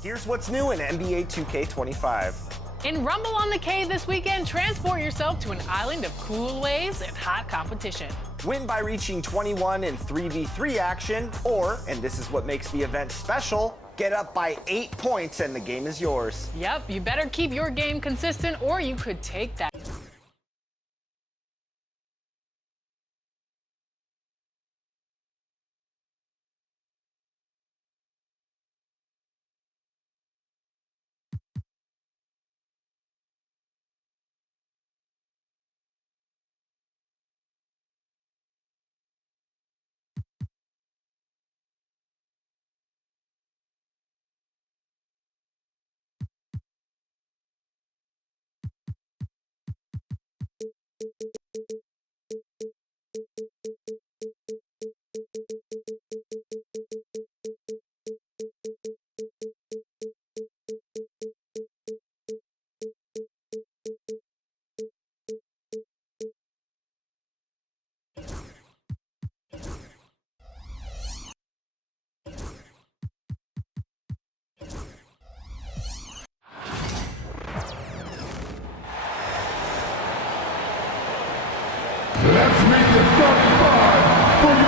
Here's what's new in NBA 2K25. In Rumble on the K this weekend, transport yourself to an island of cool waves and hot competition. Win by reaching 21 in 3v3 action, or, and this is what makes the event special, get up by 8 points and the game is yours. Yep, you better keep your game consistent or you could take that. Let's make the starting five for you.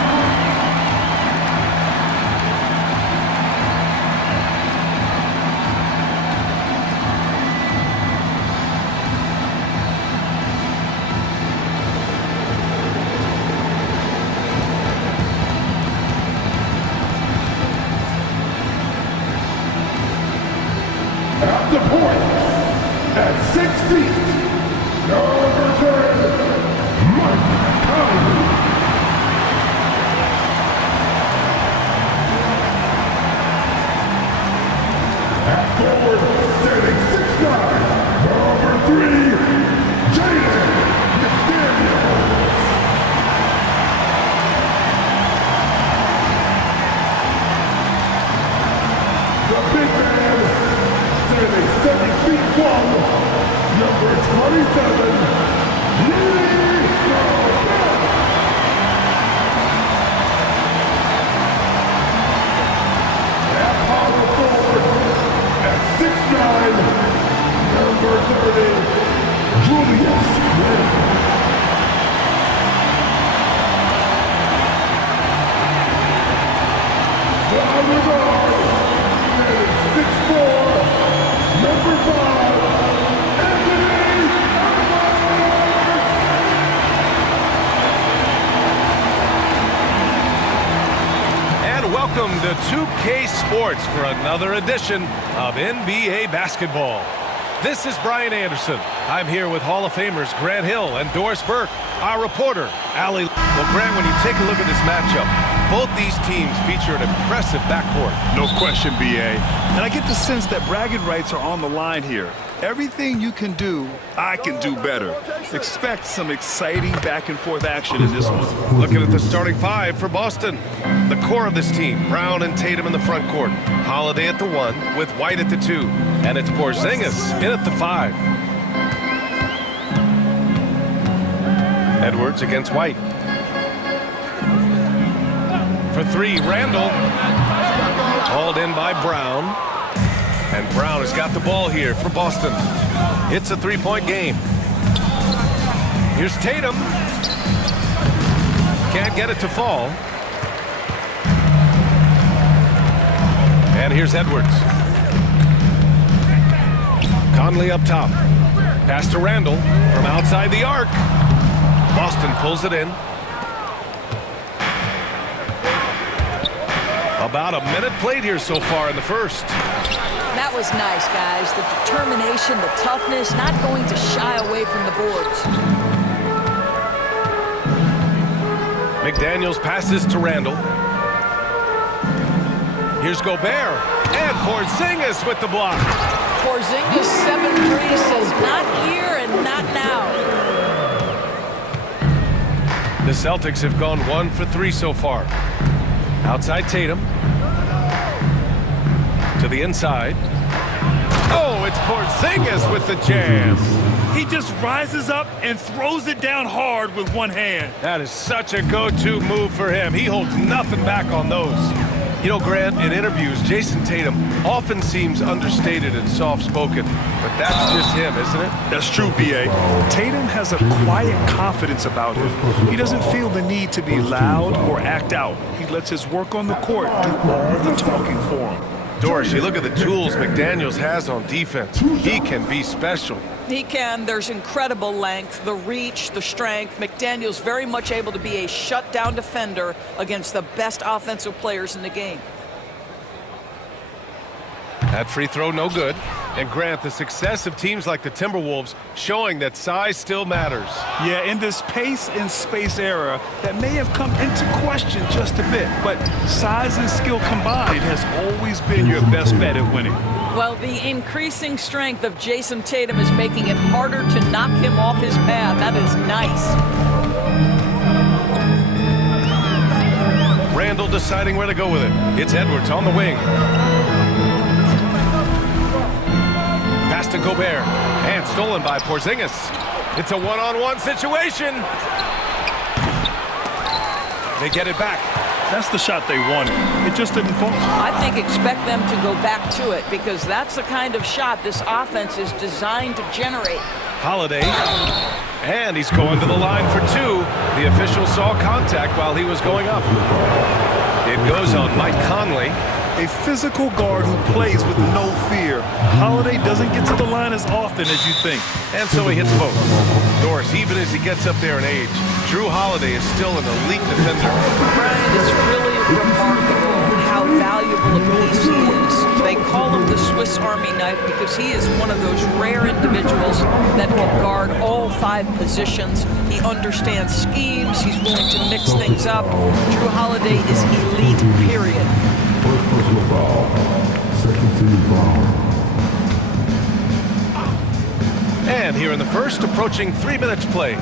At the point, at 6 feet, number 10. Mike Conley. At forward, standing 6'9", number 3, Jaden McDaniels. The big man, standing 7'1", number 27, number 30, Julius Randle. The other guard, standing 6'4", number 5, Anthony Edwards. And welcome to 2K Sports for another edition of NBA basketball. This is Brian Anderson. I'm here with Hall of Famers Grant Hill and Doris Burke, our reporter, Allie. Well, Grant, when you take a look at this matchup, both these teams feature an impressive backcourt. No question, BA. And I get the sense that bragging rights are on the line here. Everything you can do, I can do better. Expect some exciting back-and-forth action in this one. Looking at the starting five for Boston. The core of this team, Brown and Tatum in the front court. Holiday at the 1, with White at the 2. And it's Porzingis in at the 5. Edwards against White. For 3, Randall. Hauled in by Brown. And Brown has got the ball here for Boston. It's a 3-point game. Here's Tatum. Can't get it to fall. And here's Edwards. Conley up top. Pass to Randall from outside the arc. Boston pulls it in. About a minute played here so far in the first. That was nice, guys. The determination, the toughness, not going to shy away from the boards. McDaniels passes to Randall. Here's Gobert. And Porzingis with the block. Porzingis 7-3 says not here and not now. The Celtics have gone 1 for 3 so far. Outside Tatum. To the inside. Oh, it's Porzingis with the jam. He just rises up and throws it down hard with one hand. That is such a go-to move for him. He holds nothing back on those. You know, Grant, in interviews, Jason Tatum often seems understated and soft-spoken, but that's just him, isn't it? That's true, B.A. Tatum has a quiet confidence about him. He doesn't feel the need to be loud or act out. He lets his work on the court do all the talking for him. Doris, you look at the tools McDaniels has on defense. He can be special. He can. There's incredible length, the reach, the strength. McDaniel's very much able to be a shutdown defender against the best offensive players in the game. That free throw, no good. And Grant, the success of teams like the Timberwolves showing that size still matters. Yeah, in this pace and space era, that may have come into question just a bit, but size and skill combined has always been your best bet at winning. Well, the increasing strength of Jason Tatum is making it harder to knock him off his path. That is nice. Randall deciding where to go with it. It's Edwards on the wing. Pass to Gobert. And stolen by Porzingis. It's a one-on-one situation. They get it back. That's the shot they wanted. It just didn't fall. I think expect them to go back to it because that's the kind of shot this offense is designed to generate. Holiday. And he's going to the line for two. The official saw contact while he was going up. It goes on Mike Conley. A physical guard who plays with no fear. Holiday doesn't get to the line as often as you think. And so he hits both. Doris, even as he gets up there in age, Drew Holiday is still an elite defender. Brian, it's really remarkable how valuable a piece he is. They call him the Swiss Army knife because he is one of those rare individuals that can guard all 5 positions. He understands schemes. He's willing to mix things up. Drew Holiday is elite, period. First personal foul. Second team foul. And here in the first, approaching 3 minutes play.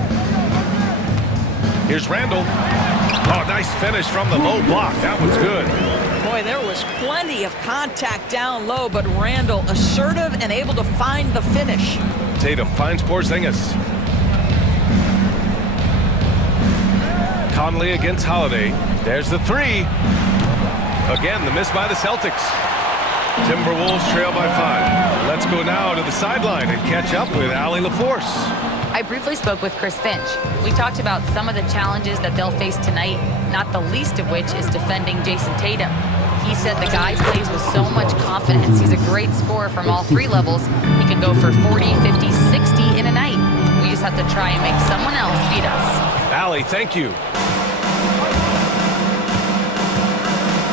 Here's Randall. Oh, nice finish from the low block. That was good. Boy, there was plenty of contact down low, but Randall assertive and able to find the finish. Tatum finds Porzingis. Conley against Holiday. There's the three. Again, the miss by the Celtics. Timberwolves trail by 5. Let's go now to the sideline and catch up with Allie LaForce. I briefly spoke with Chris Finch. We talked about some of the challenges that they'll face tonight, not the least of which is defending Jason Tatum. He said the guy plays with so much confidence. He's a great scorer from all 3 levels. He can go for 40, 50, 60 in a night. We just have to try and make someone else beat us. Allie, thank you.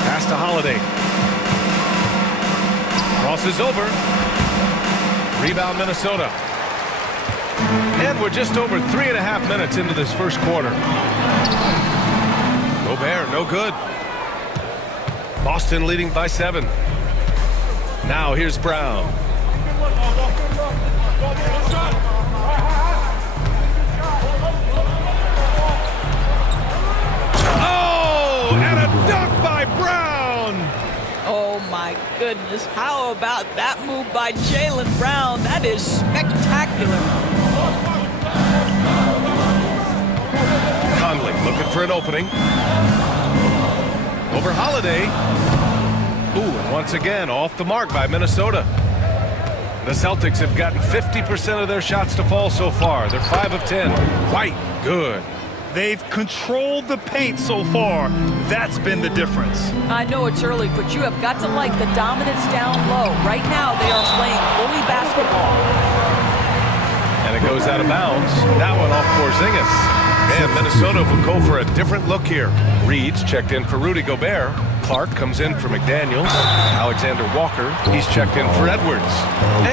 Pass to Holiday. Crosses over. Rebound Minnesota. And we're just over 3.5 minutes into this first quarter. Gobert, no good. Boston leading by 7. Now here's Brown. Oh, and a dunk by Brown. Oh my goodness, how about that move by Jaylen Brown? That is spectacular. Conley looking for an opening. Over Holiday. Ooh, and once again off the mark by Minnesota. The Celtics have gotten 50% of their shots to fall so far. They're 5 of 10. White, good. They've controlled the paint so far. That's been the difference. I know it's early, but you have got to like the dominance down low. Right now, they are playing bully basketball. And it goes out of bounds. That one off Porzingis. And Minnesota will go for a different look here. Reed's checked in for Rudy Gobert. Clark comes in for McDaniels. Alexander Walker, he's checked in for Edwards.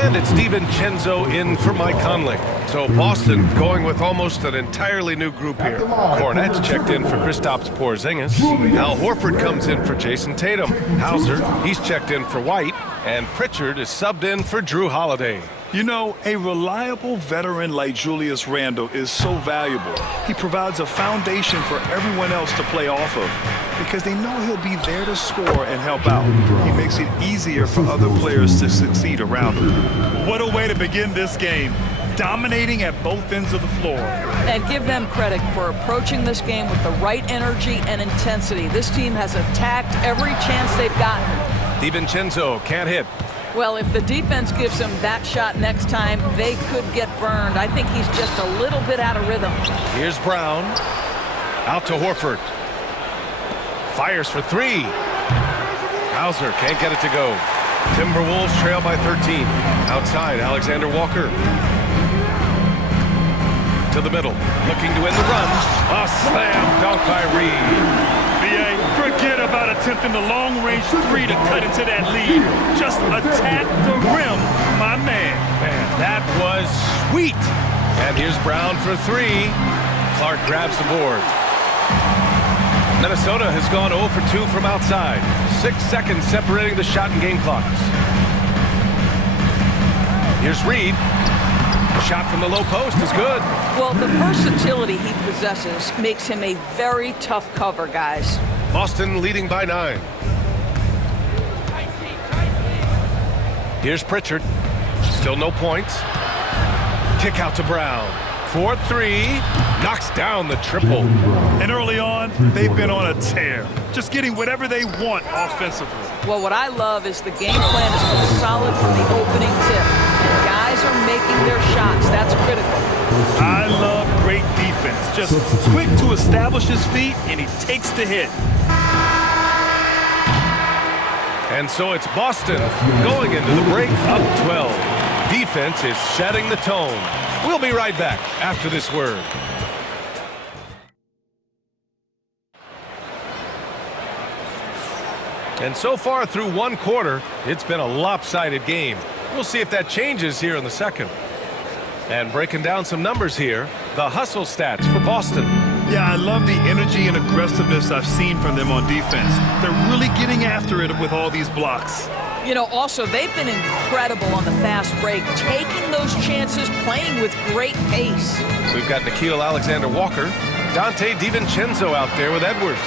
And it's DiVincenzo in for Mike Conley. So Boston going with almost an entirely new group here. Cornette's checked in for Kristaps Porzingis. Al Horford comes in for Jason Tatum. Hauser, he's checked in for White. And Pritchard is subbed in for Drew Holiday. You know, a reliable veteran like Julius Randle is so valuable. He provides a foundation for everyone else to play off of because they know he'll be there to score and help out. He makes it easier for other players to succeed around him. What a way to begin this game. dominating at both ends of the floor. And give them credit for approaching this game with the right energy and intensity. This team has attacked every chance they've gotten. DiVincenzo can't hit. Well, if the defense gives him that shot next time, they could get burned. I think he's just a little bit out of rhythm. Here's Brown. Out to Horford. Fires for three. Hauser can't get it to go. Timberwolves trail by 13. Outside, Alexander Walker. To the middle, looking to end the run. A slam dunk by Reed. B.A., forget about attempting the long-range three to cut into that lead. Just attack the rim, my man. Man, that was sweet. And here's Brown for three. Clark grabs the board. Minnesota has gone 0 for 2 from outside. 6 seconds separating the shot and game clocks. Here's Reed. Shot from the low post is good. Well, the versatility he possesses makes him a very tough cover, guys. Boston leading by 9. Here's Pritchard. Still no points. Kick out to Brown. 4-3. Knocks down the triple. And early on, they've been on a tear. Just getting whatever they want offensively. Well, what I love is the game plan has been solid from the opening tip. And guys are making their shots. That's critical. I love great defense. Just quick to establish his feet, and he takes the hit. And so it's Boston going into the break up 12. Defense is setting the tone. We'll be right back after this word. And so far through one quarter, it's been a lopsided game. We'll see if that changes here in the second. And breaking down some numbers here, the hustle stats for Boston. Yeah, I love the energy and aggressiveness I've seen from them on defense. They're really getting after it with all these blocks. You know, also, they've been incredible on the fast break, taking those chances, playing with great pace. We've got Nickeil Alexander-Walker, Dante DiVincenzo out there with Edwards.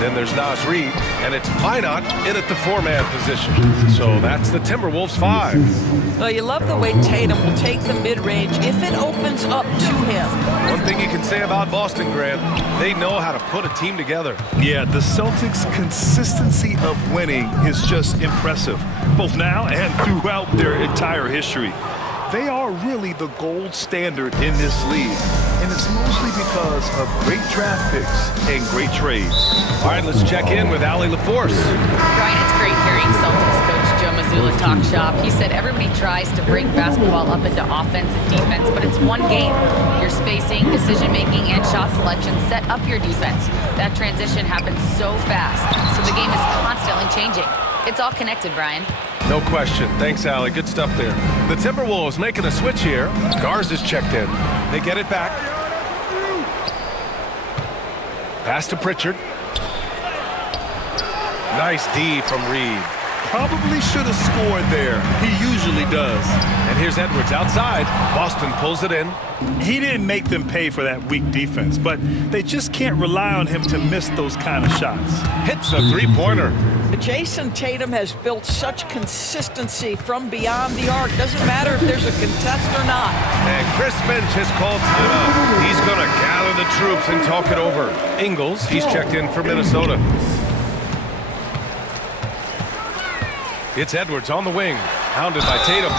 Then there's Naz Reid, and it's Minot in at the 4-man position. So that's the Timberwolves 5. Well, you love the way Tatum will take the mid-range if it opens up to him. One thing you can say about Boston, Grant, they know how to put a team together. Yeah, the Celtics' consistency of winning is just impressive, both now and throughout their entire history. They are really the gold standard in this league, and it's mostly because of great draft picks and great trades. All right, let's check in with Allie LaForce. Brian, it's great hearing Celtics coach Joe Mazzulla talk shop. He said everybody tries to break basketball up into offense and defense, but it's one game. Your spacing, decision-making, and shot selection set up your defense. That transition happens so fast, so the game is constantly changing. It's all connected, Brian. No question. Thanks, Allie. Good stuff there. The Timberwolves making a switch here. Garza's checked in. They get it back. Pass to Pritchard. Nice D from Reed. Probably should have scored there. He usually does. And here's Edwards outside. Boston pulls it in. He didn't make them pay for that weak defense, but they just can't rely on him to miss those kind of shots. Hits a three-pointer. Jason Tatum has built such consistency from beyond the arc. Doesn't matter if there's a contest or not. And Chris Finch has called timeout. He's going to gather the troops and talk it over. Ingles, he's checked in for Minnesota. It's Edwards on the wing, hounded by Tatum.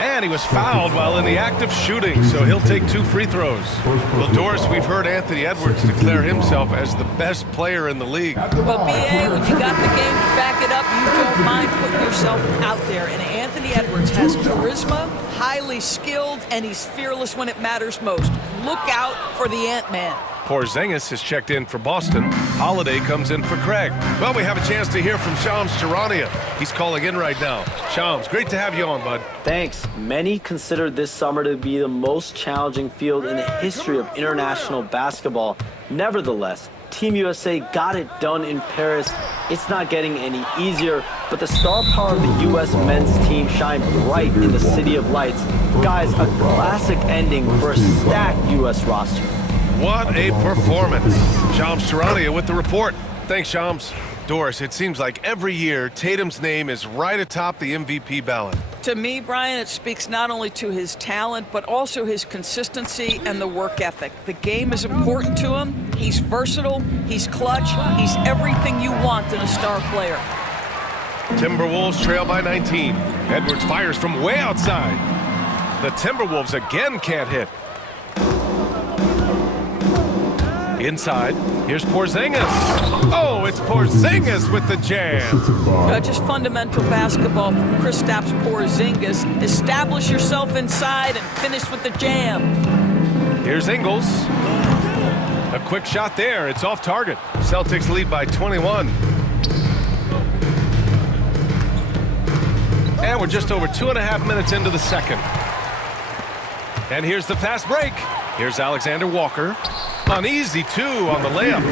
And he was fouled while in the act of shooting, so he'll take 2 free throws. Well, Doris, we've heard Anthony Edwards declare himself as the best player in the league. Well, B.A., when you got the game to back it up, you don't mind putting yourself out there. And Anthony Edwards has charisma, highly skilled, and he's fearless when it matters most. Look out for the Ant-Man. Porzingis has checked in for Boston. Holiday comes in for Craig. Well, we have a chance to hear from Shams Charania. He's calling in right now. Shams, great to have you on, bud. Thanks. Many consider this summer to be the most challenging field in the history of international basketball. Nevertheless, Team USA got it done in Paris. It's not getting any easier, but the star power of the U.S. men's team shined bright in the City of Lights. Guys, a classic ending for a stacked U.S. roster. What a performance. Shams Charania with the report. Thanks, Shams. Doris, it seems like every year Tatum's name is right atop the MVP ballot. To me, Brian, it speaks not only to his talent, but also his consistency and the work ethic. The game is important to him. He's versatile. He's clutch. He's everything you want in a star player. Timberwolves trail by 19. Edwards fires from way outside. The Timberwolves again can't hit. Inside, here's Porzingis. Oh, it's Porzingis with the jam. Just fundamental basketball from Kristaps Porzingis. Establish yourself inside and finish with the jam. Here's Ingles. A quick shot there. It's off target. Celtics lead by 21. And we're just over 2.5 minutes into the second. And here's the fast break. Here's Alexander Walker. An easy 2 on the layup.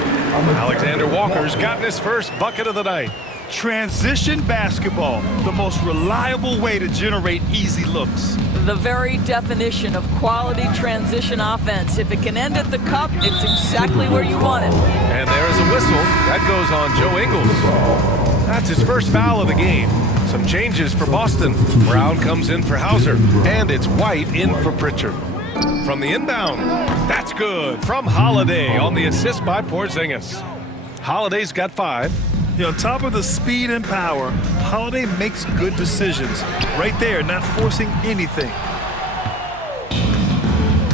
Alexander Walker's gotten his first bucket of the night. Transition basketball, the most reliable way to generate easy looks. The very definition of quality transition offense. If it can end at the cup, it's exactly where you want it. And there's a whistle. That goes on Joe Ingles. That's his first foul of the game. Some changes for Boston. Brown comes in for Hauser. And it's White in for Pritchard. From the inbound, that's good. From Holiday on the assist by Porzingis. Holiday's got 5. On top of the speed and power, Holiday makes good decisions. Right there, not forcing anything.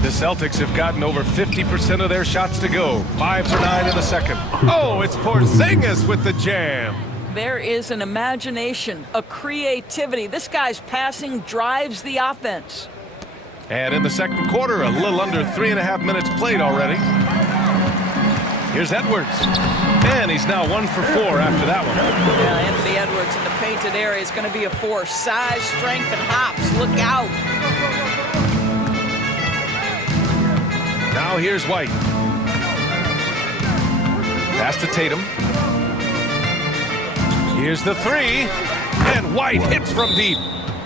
The Celtics have gotten over 50% of their shots to go. 5 for 9 in the second. Oh, it's Porzingis with the jam. There is an imagination, a creativity. This guy's passing drives the offense. And in the second quarter, a little under 3.5 minutes played already. Here's Edwards. And he's now 1 for 4 after that one. Yeah, Anthony Edwards in the painted area is going to be a force. Size, strength, and hops. Look out. Now here's White. Pass to Tatum. Here's the 3. And White hits from deep.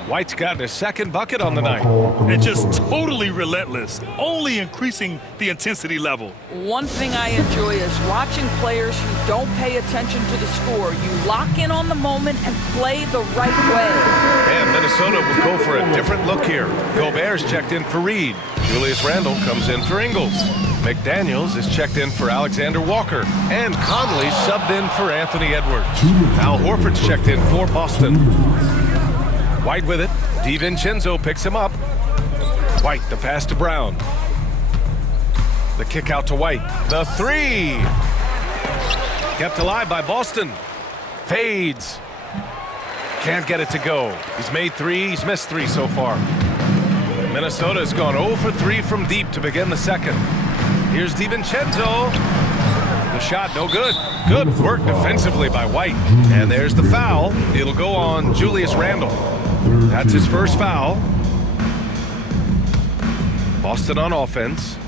White's gotten his second bucket on the night. And just totally relentless, only increasing the intensity level. One thing I enjoy is watching players who don't pay attention to the score. You lock in on the moment and play the right way. And Minnesota will go for a different look here. Gobert's checked in for Reed. Julius Randle comes in for Ingles. McDaniels is checked in for Alexander Walker. And Conley subbed in for Anthony Edwards. Al Horford's checked in for Boston. White with it. DiVincenzo picks him up. White, the pass to Brown. The kick out to White. The 3. Kept alive by Boston. Fades. Can't get it to go. He's made 3. He's missed 3 so far. Minnesota has gone 0 for 3 from deep to begin the second. Here's DiVincenzo. The shot, no good. Good work defensively by White. And there's the foul. It'll go on Julius Randle. That's his first foul. Boston on offense.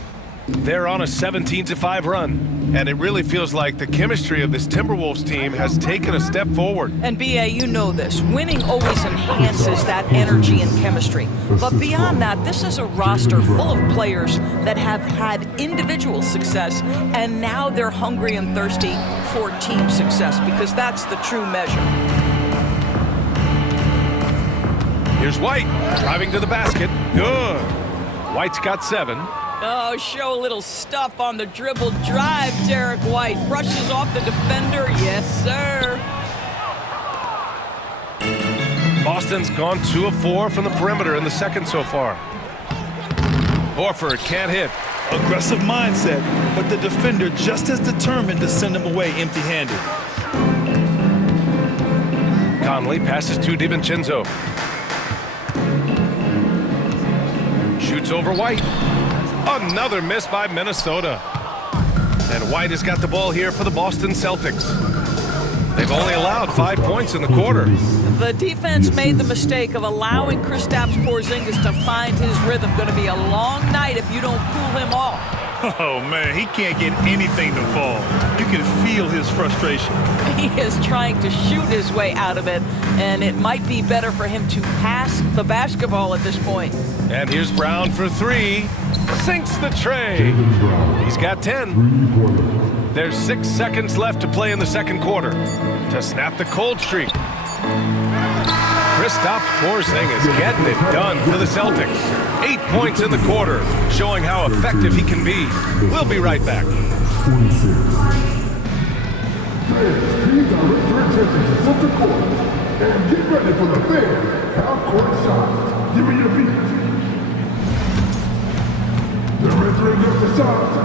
They're on a 17-5 run. And it really feels like the chemistry of this Timberwolves team has taken a step forward. And B.A., you know this. Winning always enhances that energy and chemistry. But beyond that, this is a roster full of players that have had individual success, and now they're hungry and thirsty for team success, because that's the true measure. Here's White, driving to the basket. Good. White's got 7. Oh, show a little stuff on the dribble drive, Derek White. Brushes off the defender. Yes, sir. Boston's gone 2 of 4 from the perimeter in the second so far. Horford can't hit. Aggressive mindset, but the defender just as determined to send him away empty-handed. Conley passes to DiVincenzo. Shoots over White. Another miss by Minnesota. And White has got the ball here for the Boston Celtics. They've only allowed 5 points in the quarter. The defense made the mistake of allowing Kristaps Porzingis to find his rhythm. Going to be a long night if you don't cool him off. Oh, man, he can't get anything to fall. You can feel his frustration. He is trying to shoot his way out of it, and it might be better for him to pass the basketball at this point. And here's Brown for 3. Sinks the tray. He's got 10. There's 6 seconds left to play in the second quarter. To snap the cold streak. Kristaps Porzingis getting it done for the Celtics. 8 points in the quarter, showing how effective he can be. We'll be right back. Please direct your attention to center court and get ready for the fan half-court shots. Give me your beat. They're entering up the shots.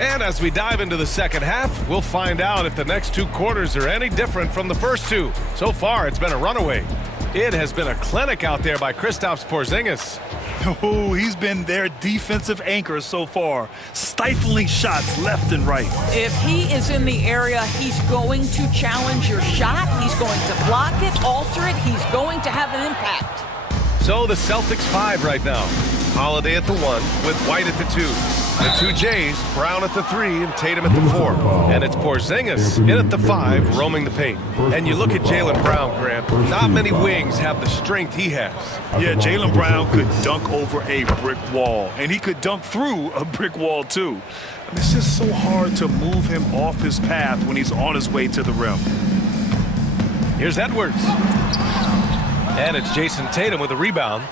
And as we dive into the second half, we'll find out if the next 2 quarters are any different from the first 2. So far, it's been a runaway. It has been a clinic out there by Kristaps Porzingis. Oh, he's been their defensive anchor so far, stifling shots left and right. If he is in the area, he's going to challenge your shot. He's going to block it, alter it. He's going to have an impact. So the Celtics 5 right now. Holiday at the 1 with White at the 2. The 2 Jays, Brown at the 3 and Tatum at the 4. And it's Porzingis in at the 5, roaming the paint. And you look at Jaylen Brown, Grant, not many wings have the strength he has. Yeah, Jaylen Brown could dunk over a brick wall, and he could dunk through a brick wall too. I mean, it's just so hard to move him off his path when he's on his way to the rim. Here's Edwards. And it's Jason Tatum with a rebound.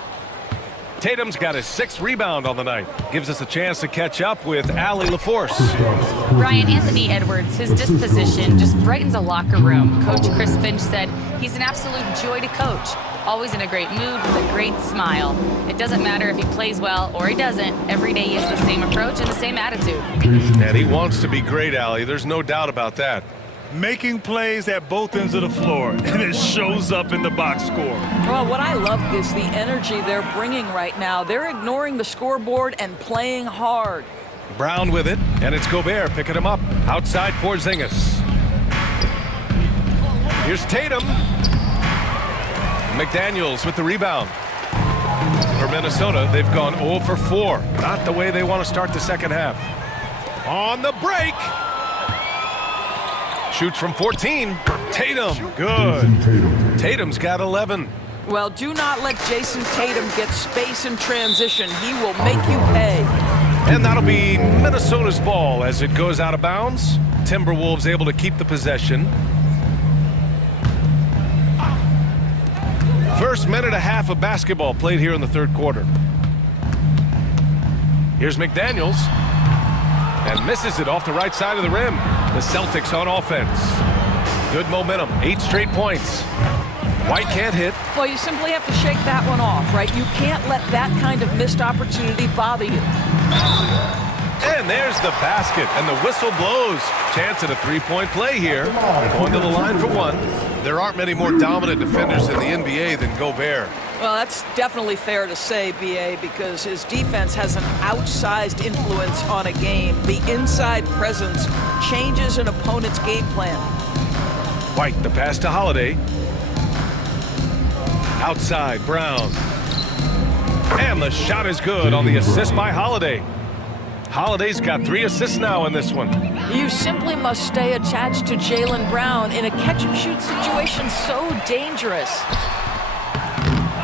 Tatum's got his 6th rebound on the night. Gives us a chance to catch up with Allie LaForce. Brian, Anthony Edwards, his disposition just brightens a locker room. Coach Chris Finch said he's an absolute joy to coach. Always in a great mood with a great smile. It doesn't matter if he plays well or he doesn't. Every day he has the same approach and the same attitude. And he wants to be great, Allie. There's no doubt about that. Making plays at both ends of the floor, and it shows up in the box score. Well, what I love is the energy they're bringing right now. They're ignoring the scoreboard and playing hard. Brown with it, and it's Gobert picking him up. Outside Porzingis. Here's Tatum. McDaniels with the rebound. For Minnesota, they've gone 0 for 4. Not the way they want to start the second half. On the break. Shoots from 14. Tatum, good. Tatum's got 11. Well, do not let Jason Tatum get space in transition. He will make you pay. And that'll be Minnesota's ball as it goes out of bounds. Timberwolves able to keep the possession. First minute and a half of basketball played here in the third quarter. Here's McDaniels. And misses it off the right side of the rim. The Celtics on offense. Good momentum, 8 straight points. White can't hit. Well, you simply have to shake that one off, right? You can't let that kind of missed opportunity bother you. And there's the basket, and the whistle blows. Chance at a 3-point play here. Going to the line for 1. There aren't many more dominant defenders in the NBA than Gobert. Well, that's definitely fair to say, B.A., because his defense has an outsized influence on a game. The inside presence changes an opponent's game plan. White, the pass to Holiday. Outside, Brown. And the shot is good on the assist by Holiday. Holiday's got 3 assists now in this one. You simply must stay attached to Jaylen Brown in a catch-and-shoot situation so dangerous.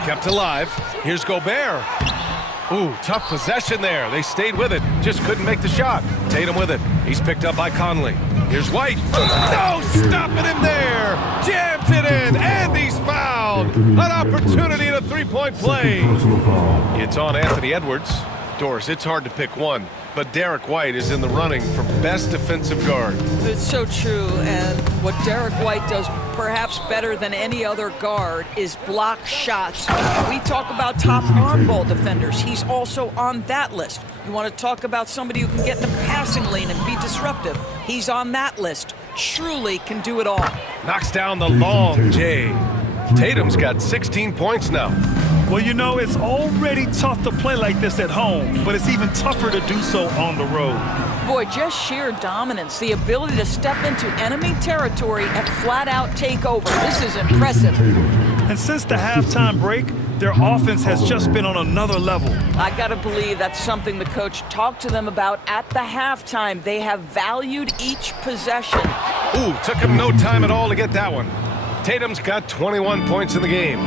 Kept alive. Here's Gobert. Ooh, tough possession there. They stayed with it. Just couldn't make the shot. Tatum with it. He's picked up by Conley. Here's White. No, stopping him there. Jams it in, and he's fouled. An opportunity at a 3-point play. It's on Anthony Edwards. Doris, it's hard to pick one, but Derek White is in the running for best defensive guard. It's so true, and what Derek White does perhaps better than any other guard is block shots. We talk about top arm ball defenders. He's also on that list. You want to talk about somebody who can get in the passing lane and be disruptive. He's on that list. Truly can do it all. Knocks down the long J. Tatum's got 16 points now. Well, you know, it's already tough to play like this at home, but it's even tougher to do so on the road. Boy, just sheer dominance, the ability to step into enemy territory and flat-out take over. This is impressive. And since the halftime break, Their offense has just been on another level. I gotta believe that's something the coach talked to them about at the halftime. They have valued each possession. Ooh, took him no time at all to get that one. Tatum's got 21 points in the game.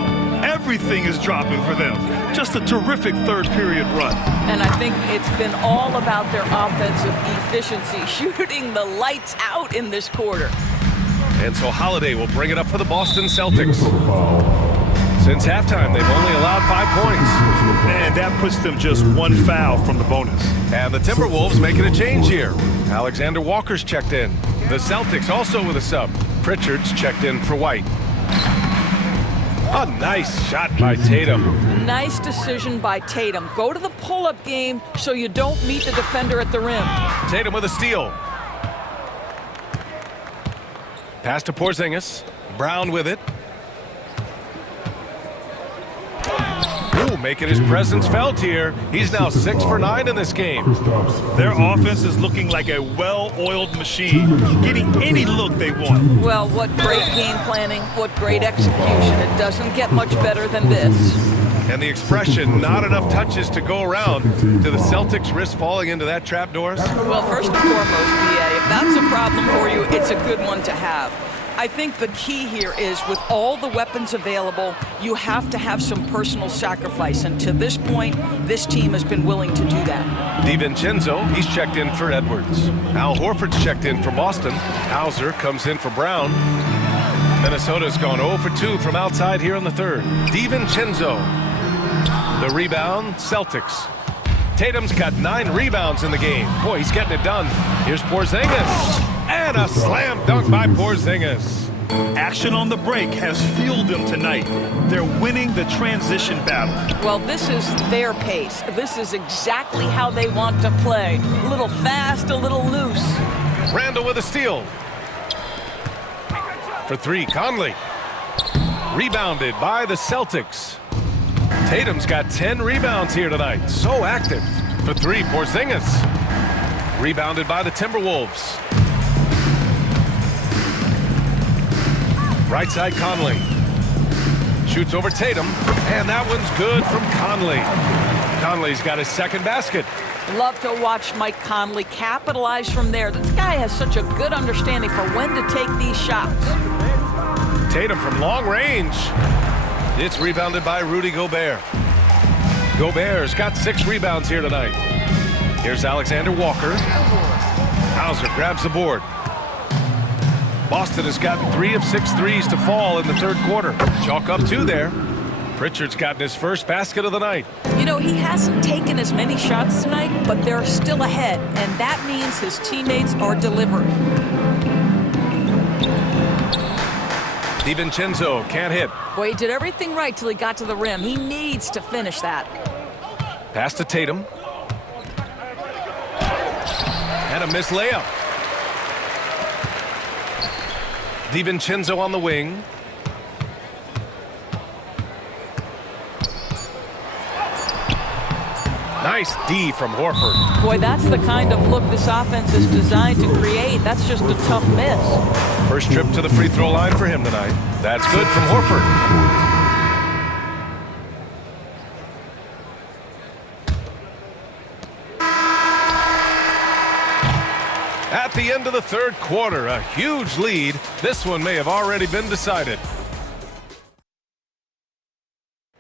Everything is dropping for them. Just a terrific third period run. And I think it's been all about their offensive efficiency, shooting the lights out in this quarter. And so Holiday will bring it up for the Boston Celtics. Since halftime, they've only allowed 5 points. And that puts them just one foul from the bonus. And the Timberwolves making a change here. Alexander Walker's checked in. The Celtics also with a sub. Pritchard's checked in for White. A nice shot by Tatum. Nice decision by Tatum. Go to the pull-up game so you don't meet the defender at the rim. Tatum with a steal. Pass to Porzingis. Brown with it. Ooh, making his presence felt here. He's now 6 for 9 in this game. Their offense is looking like a well-oiled machine, getting any look they want. Well, what great game planning, what great execution. It doesn't get much better than this. And the expression, not enough touches to go around. Do the Celtics risk falling into that trap, Doris? Well, first and foremost, BA, if that's a problem for you, it's a good one to have. I think the key here is with all the weapons available, you have to have some personal sacrifice. And to this point, this team has been willing to do that. DiVincenzo, he's checked in for Edwards. Al Horford's checked in for Boston. Hauser comes in for Brown. Minnesota's gone 0 for 2 from outside here in the third. DiVincenzo. The rebound, Celtics. Tatum's got 9 rebounds in the game. Boy, he's getting it done. Here's Porzingis. And a slam dunk by Porzingis. Action on the break has fueled them tonight. They're winning the transition battle. Well, this is their pace. This is exactly how they want to play. A little fast, a little loose. Randall with a steal. For 3, Conley. Rebounded by the Celtics. Tatum's got 10 rebounds here tonight. So active. For 3, Porzingis. Rebounded by the Timberwolves. Right side, Conley. Shoots over Tatum. And that one's good from Conley. Conley's got his second basket. Love to watch Mike Conley capitalize from there. This guy has such a good understanding for when to take these shots. Tatum from long range. It's rebounded by Rudy Gobert. Gobert's got 6 rebounds here tonight. Here's Alexander Walker. Hauser grabs the board. Boston has gotten 3 of 6 threes to fall in the third quarter. Chalk up 2 there. Pritchard's gotten his first basket of the night. You know, he hasn't taken as many shots tonight, but they're still ahead, and that means his teammates are delivering. DiVincenzo can't hit. Boy, he did everything right till he got to the rim. He needs to finish that. Pass to Tatum. And a missed layup. DiVincenzo on the wing. Nice D from Horford. Boy, that's the kind of look this offense is designed to create. That's just a tough miss. First trip to the free throw line for him tonight. That's good from Horford. At the end of the third quarter, a huge lead. This one may have already been decided.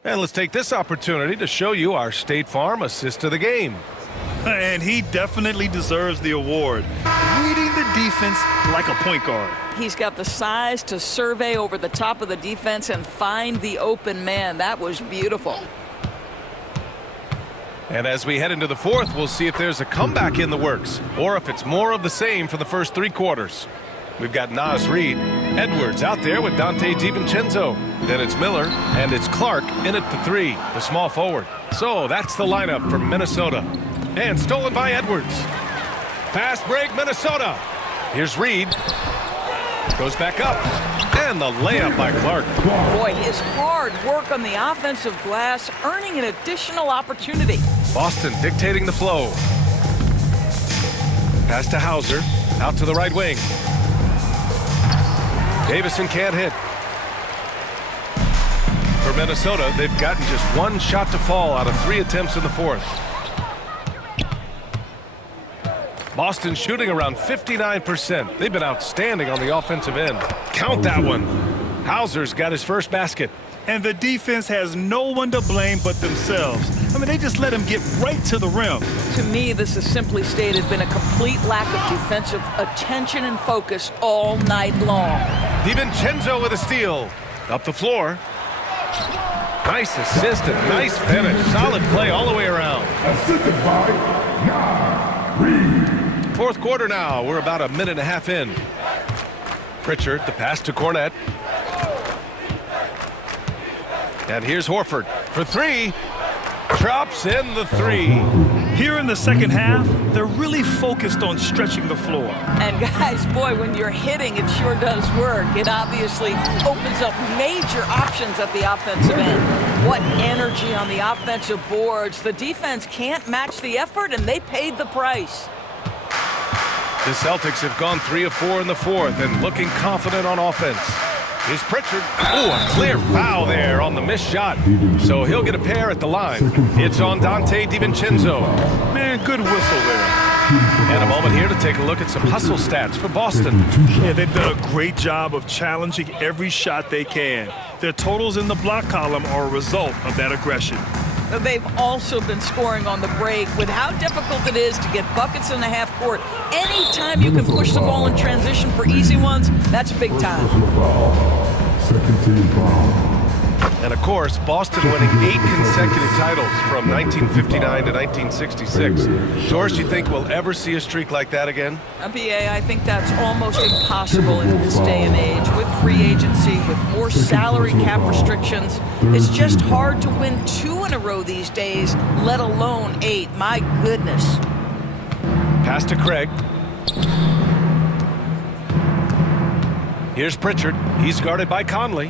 And let's take this opportunity to show you our State Farm assist of the game. And he definitely deserves the award. Reading the defense like a point guard. He's got the size to survey over the top of the defense and find the open man. That was beautiful. And as we head into the fourth, we'll see if there's a comeback in the works or if it's more of the same for the first 3 quarters. We've got Naz Reid, Edwards out there with Dante DiVincenzo. Then it's Miller, and it's Clark in at the 3, the small forward. So that's the lineup for Minnesota. And stolen by Edwards. Fast break, Minnesota. Here's Reid. Goes back up. And the layup by Clark. Boy, his hard work on the offensive glass, earning an additional opportunity. Boston dictating the flow. Pass to Hauser. Out to the right wing. Davison can't hit. For Minnesota, they've gotten just one shot to fall out of 3 attempts in the fourth. Boston shooting around 59%. They've been outstanding on the offensive end. Count that one. Hauser's got his first basket. And the defense has no one to blame but themselves. I mean, they just let him get right to the rim. To me, this has simply stated been a complete lack of defensive attention and focus all night long. DiVincenzo with a steal. Up the floor. Nice assist and nice finish. Solid play all the way around. Assisted by Nah Reed. Fourth quarter now. We're about a minute and a half in. Pritchard, the pass to Cornette. And here's Horford for 3. Drops in the 3. Here in the second half, they're really focused on stretching the floor. And guys, boy, when you're hitting, it sure does work. It obviously opens up major options at the offensive end. What energy on the offensive boards. The defense can't match the effort, and they paid the price. The Celtics have gone 3 of 4 in the fourth and looking confident on offense. Here's Pritchard. Oh, a clear foul there on the missed shot. So he'll get a pair at the line. It's on Donte DiVincenzo. Man, good whistle there. And a moment here to take a look at some hustle stats for Boston. Yeah, they've done a great job of challenging every shot they can. Their totals in the block column are a result of that aggression. They've also been scoring on the break. With how difficult it is to get buckets in the half court, anytime you can push the ball in transition for easy ones, that's big time. Second team foul. And of course, Boston winning 8 consecutive titles from 1959 to 1966. Doris, you think we'll ever see a streak like that again? BA, I think that's almost impossible in this day and age. With free agency, with more salary cap restrictions, it's just hard to win 2 in a row these days, let alone 8. My goodness. Pass to Craig. Here's Pritchard. He's guarded by Conley.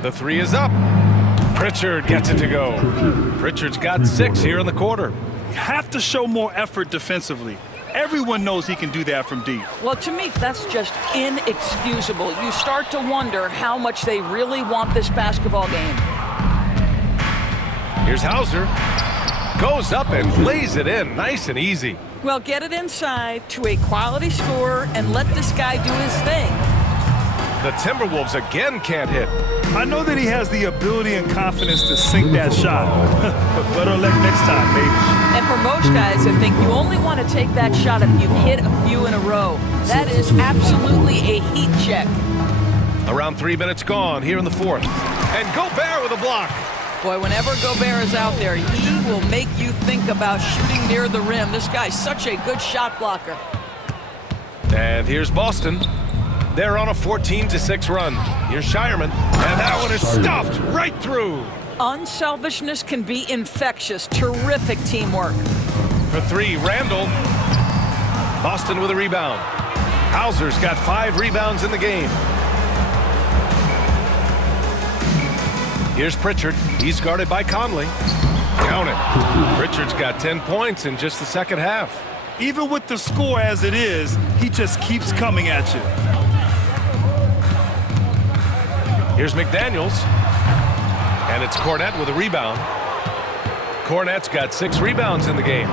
The 3 is up. Pritchard gets it to go. Pritchard's got 6 here in the quarter. You have to show more effort defensively. Everyone knows he can do that from deep. Well, to me, that's just inexcusable. You start to wonder how much they really want this basketball game. Here's Hauser. Goes up and lays it in. Nice and easy. Well, get it inside to a quality scorer and let this guy do his thing. The Timberwolves again can't hit. I know that he has the ability and confidence to sink that shot, but better luck next time, baby. And for most guys, I think you only want to take that shot if you've hit a few in a row. That is absolutely a heat check. Around 3 minutes gone here in the fourth. And Gobert with a block. Boy, whenever Gobert is out there, he will make you think about shooting near the rim. This guy's such a good shot blocker. And here's Boston. They're on a 14-6 run. Here's Shireman, and that one is stuffed right through. Unselfishness can be infectious. Terrific teamwork. For 3, Randall. Boston with a rebound. Hauser's got 5 rebounds in the game. Here's Pritchard. He's guarded by Conley. Count it. Pritchard's got 10 points in just the second half. Even with the score as it is, he just keeps coming at you. Here's McDaniels. And it's Cornette with a rebound. Cornette's got 6 rebounds in the game.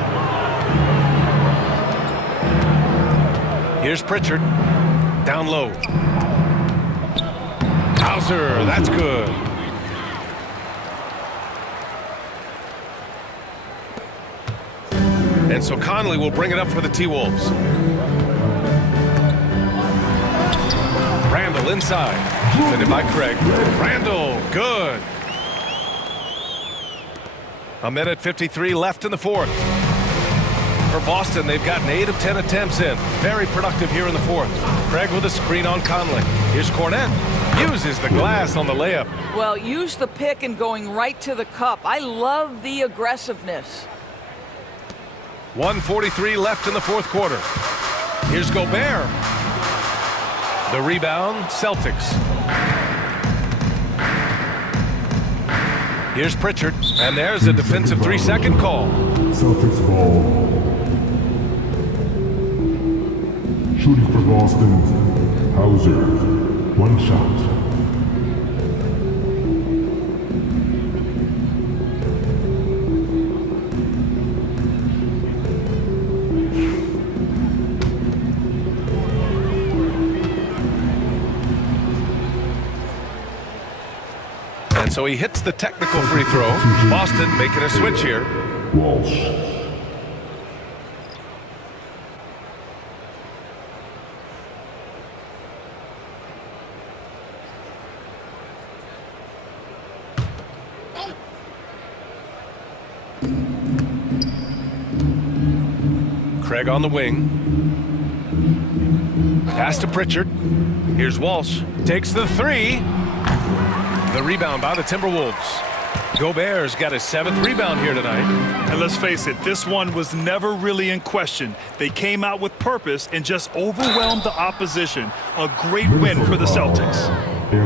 Here's Pritchard. Down low. Hauser, that's good. And so Conley will bring it up for the T-Wolves. Randall inside. Defended by Craig. Randall, good. A minute 53 left in the fourth. For Boston, they've gotten 8 of 10 attempts in. Very productive here in the fourth. Craig with a screen on Conley. Here's Cornette. Uses the glass on the layup. Well, use the pick and going right to the cup. I love the aggressiveness. 1:43 left in the fourth quarter. Here's Gobert. The rebound, Celtics. Here's Pritchard, and there's a defensive 3-second call. Celtics ball. Shooting for Boston. Hauser. 1 shot. And so he hits the technical free throw. Boston making a switch here. Walsh. Craig on the wing. Pass to Pritchard. Here's Walsh. Takes the three. The rebound by the Timberwolves. Gobert's got his 7th rebound here tonight. And let's face it, this one was never really in question. They came out with purpose and just overwhelmed the opposition. A great win for the Celtics.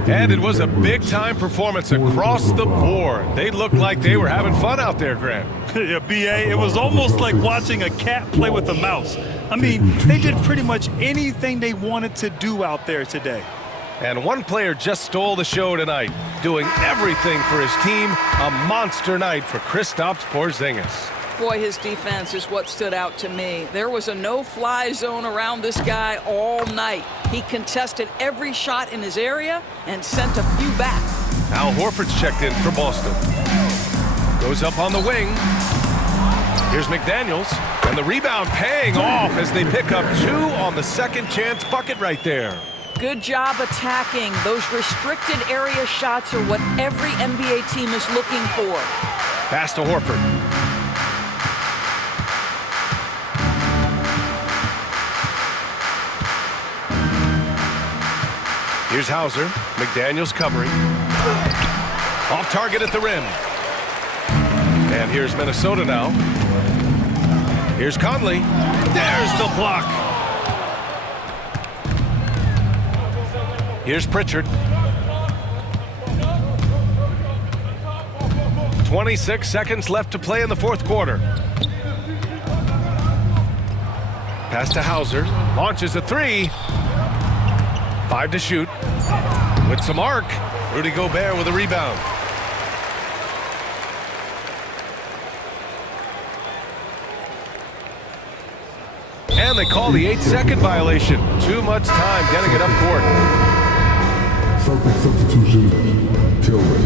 And it was a big-time performance across the board. They looked like they were having fun out there, Grant. Yeah, B.A., it was almost like watching a cat play with a mouse. I mean, they did pretty much anything they wanted to do out there today. And one player just stole the show tonight, doing everything for his team. A monster night for Kristaps Porzingis. Boy, his defense is what stood out to me. There was a no-fly zone around this guy all night. He contested every shot in his area and sent a few back. Al Horford's checked in for Boston. Goes up on the wing. Here's McDaniels, and the rebound paying off as they pick up 2 on the second chance bucket right there. Good job attacking. Those restricted area shots are what every NBA team is looking for. Pass to Horford. Here's Hauser. McDaniels covering. Off target at the rim. And here's Minnesota now. Here's Conley. There's the block. Here's Pritchard. 26 seconds left to play in the 4th quarter. Pass to Hauser. Launches a 3. 5 to shoot. With some arc. Rudy Gobert with a rebound. And they call the 8-second violation. Too much time getting it up court. Celtic substitution. Tillman.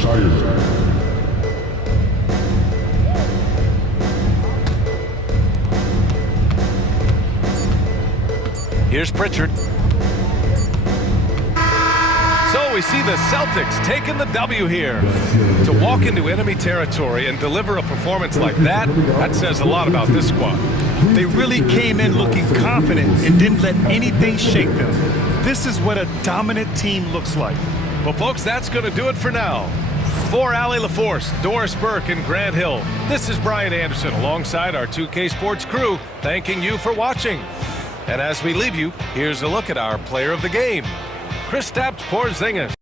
Shire. Here's Pritchard. So we see the Celtics taking the W here. To walk into enemy territory and deliver a performance like that says a lot about this squad. They really came in looking confident and didn't let anything shake them. This is what a dominant team looks like. Well, folks, that's going to do it for now. For Allie LaForce, Doris Burke, and Grant Hill, this is Brian Anderson alongside our 2K Sports crew, thanking you for watching. And as we leave you, here's a look at our player of the game, Kristaps Porzingis.